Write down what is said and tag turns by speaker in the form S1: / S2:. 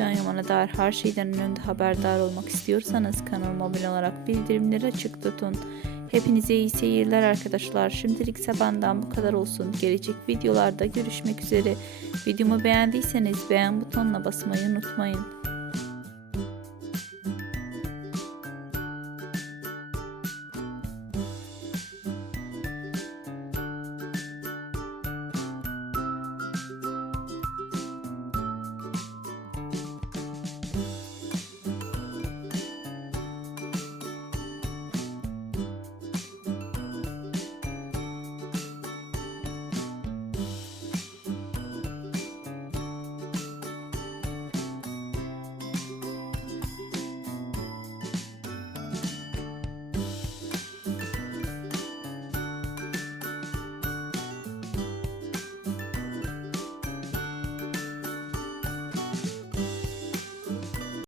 S1: Can Yaman'a dair her şeyden önünde haberdar olmak istiyorsanız kanalıma abone olarak bildirimleri açık tutun. Hepinize iyi seyirler arkadaşlar. Şimdilik benden bu kadar olsun. Gelecek videolarda görüşmek üzere. Videomu beğendiyseniz beğen butonuna basmayı unutmayın.